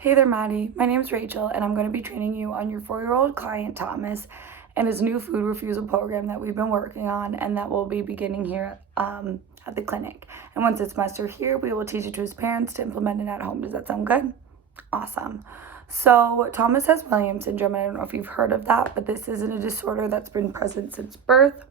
Hey there, Maddie. My name is Rachel, and I'm going to be training you on your 4-year-old client, Thomas, and his new food refusal program that we've been working on and that will be beginning here at the clinic. And once it's mastered here, we will teach it to his parents to implement it at home. Does that sound good? Awesome. So, Thomas has Williams syndrome. I don't know if you've heard of that, but this isn't a disorder that's been present since birth.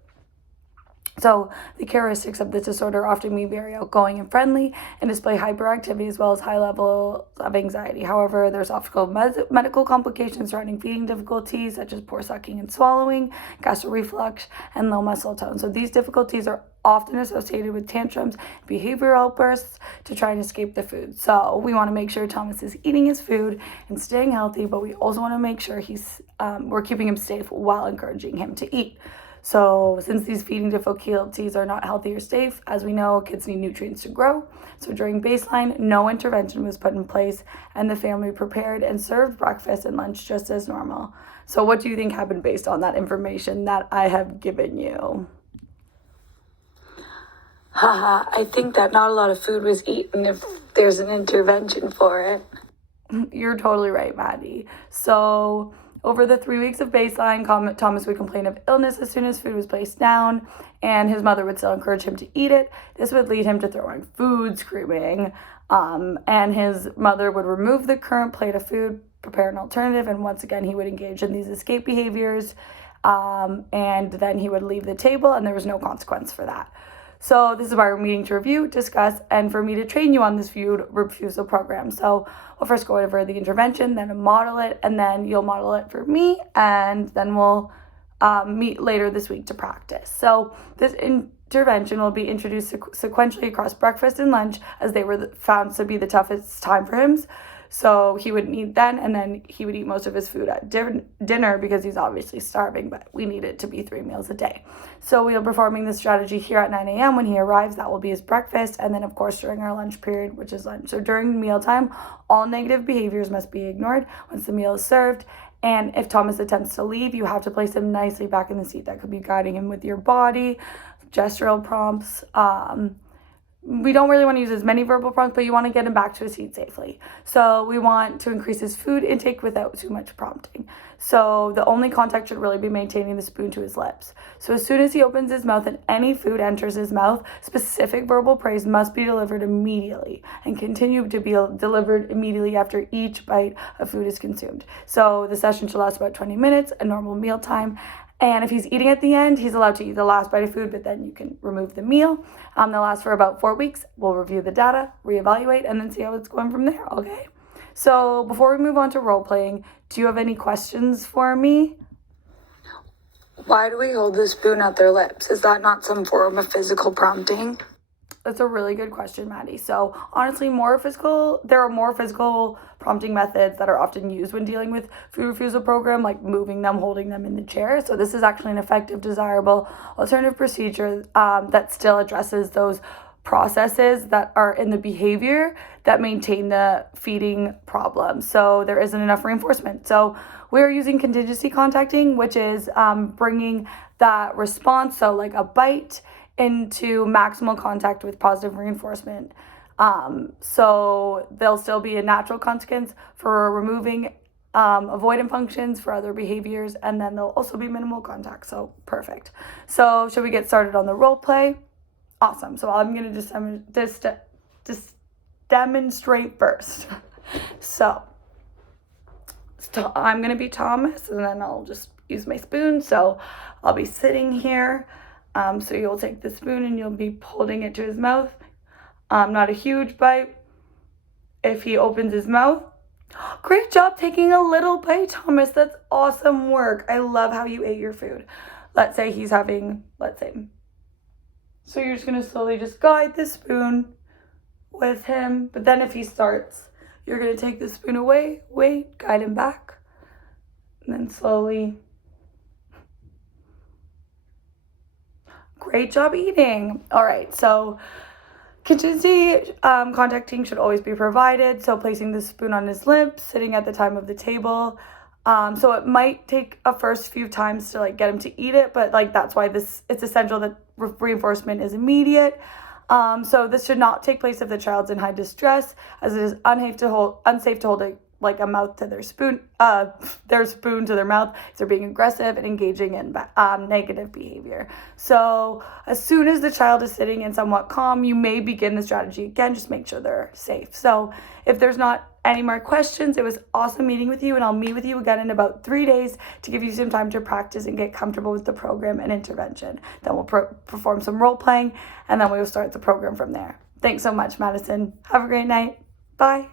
So the characteristics of this disorder often be very outgoing and friendly and display hyperactivity as well as high levels of anxiety. However, there's often medical complications surrounding feeding difficulties such as poor sucking and swallowing, gastric reflux, and low muscle tone. So these difficulties are often associated with tantrums, behavioral outbursts to try and escape the food. So we want to make sure Thomas is eating his food and staying healthy, but we also want to make sure we're keeping him safe while encouraging him to eat. So since these feeding difficulties are not healthy or safe, as we know, kids need nutrients to grow. So during baseline, no intervention was put in place and the family prepared and served breakfast and lunch just as normal. So what do you think happened based on that information that I have given you? Haha, I think that not a lot of food was eaten if there's an intervention for it. You're totally right, Maddie. So over the 3 weeks of baseline, Thomas would complain of illness as soon as food was placed down, and his mother would still encourage him to eat it. This would lead him to throwing food, screaming, and his mother would remove the current plate of food, prepare an alternative, and once again he would engage in these escape behaviors, and then he would leave the table, and there was no consequence for that. So this is why we're meeting to review, discuss, and for me to train you on this food refusal program. So we'll first go over the intervention, then model it, and then you'll model it for me, and then we'll meet later this week to practice. So this intervention will be introduced sequentially across breakfast and lunch as they were found to be the toughest time for him. So he would eat then, and then he would eat most of his food at dinner because he's obviously starving, but we need it to be 3 meals a day. So we'll be performing this strategy here at 9 a.m. when he arrives. That will be his breakfast, and then, of course, during our lunch period, which is lunch. So during mealtime, all negative behaviors must be ignored once the meal is served. And if Thomas attempts to leave, you have to place him nicely back in the seat. That could be guiding him with your body, gestural prompts, we don't really want to use as many verbal prompts, but you want to get him back to his seat safely. So we want to increase his food intake without too much prompting. So the only contact should really be maintaining the spoon to his lips. So as soon as he opens his mouth and any food enters his mouth, specific verbal praise must be delivered immediately and continue to be delivered immediately after each bite of food is consumed. So the session should last about 20 minutes, a normal meal time. And if he's eating at the end, he's allowed to eat the last bite of food, but then you can remove the meal. They'll last for about 4 weeks. We'll review the data, reevaluate, and then see how it's going from there, okay? So before we move on to role playing, do you have any questions for me? Why do we hold the spoon at their lips? Is that not some form of physical prompting? That's a really good question, Maddie. So honestly, there are more physical prompting methods that are often used when dealing with food refusal program, like moving them, holding them in the chair. So this is actually an effective, desirable alternative procedure that still addresses those processes that are in the behavior that maintain the feeding problem. So there isn't enough reinforcement. So we're using contingency contacting, which is bringing that response, so like a bite, into maximal contact with positive reinforcement. So there'll still be a natural consequence for removing avoidant functions for other behaviors, and then there'll also be minimal contact. So perfect. So should we get started on the role play? Awesome. So I'm going to just demonstrate first. So I'm going to be Thomas, and then I'll just use my spoon. So I'll be sitting here. So you'll take the spoon and you'll be holding it to his mouth. Not a huge bite. If he opens his mouth, great job taking a little bite, Thomas. That's awesome work. I love how you ate your food. Let's say so you're just going to slowly just guide the spoon with him. But then if he starts, you're going to take the spoon away, wait, guide him back, and then slowly. Great job eating. All right, so contingency contacting should always be provided. So placing the spoon on his lips, sitting at the time of the table. So it might take a first few times to get him to eat it, but that's why it's essential that reinforcement is immediate. So this should not take place if the child's in high distress, as it is unsafe to hold a like a mouth to their spoon to their mouth, if they're being aggressive and engaging in negative behavior. So as soon as the child is sitting and somewhat calm, you may begin the strategy again. Just make sure they're safe. So if there's not any more questions, it was awesome meeting with you, and I'll meet with you again in about 3 days to give you some time to practice and get comfortable with the program and intervention. Then we'll perform some role playing, and then we will start the program from there. Thanks so much, Madison. Have a great night. Bye.